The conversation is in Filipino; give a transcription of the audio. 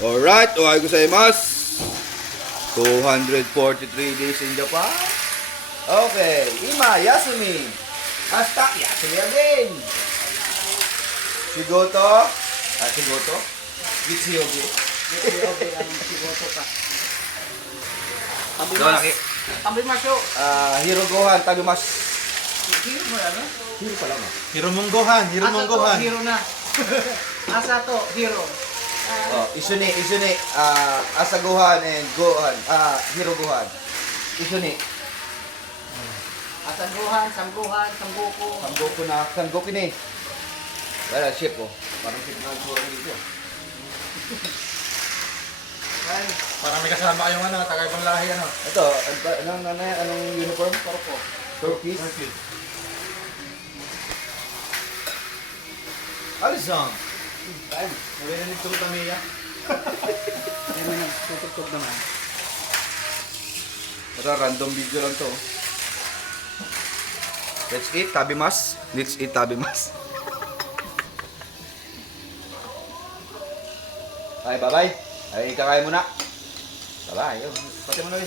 Alright, ohayo gozaimasu. 243 days in Japan. Okay, ima, yasumi. Hasta, yasumi again. Shigoto. Shigoto. Gitsuyogi. Gitsuyogi ang shigoto ka. Tabimasu. Hirogohan, tabimasu. Hiro mo ano? Hiro pa lang. Hiromonggohan, hiromonggohan. Asa to, hiro na. Asa to, hiro. Isune, asagohan and gohan. Hirogohan. Isune. Asaguhan, sangguhan, sambuko. Sangoku ni. Wala, ship oh. Parang ship na ang dito. Ay, Parang may kasama kayong ano, taga-ibang lahi ano. Ito, anong uniform? porko. Turkish? Alisang. Ay, sabi na nito Tamiya. May mga nagtutugtog naman. Basta random video lang to. Let's eat tabimas. Let's eat tabimas. Ay, bye-bye. Ay, kakain muna. Bye-bye. Pati mo na,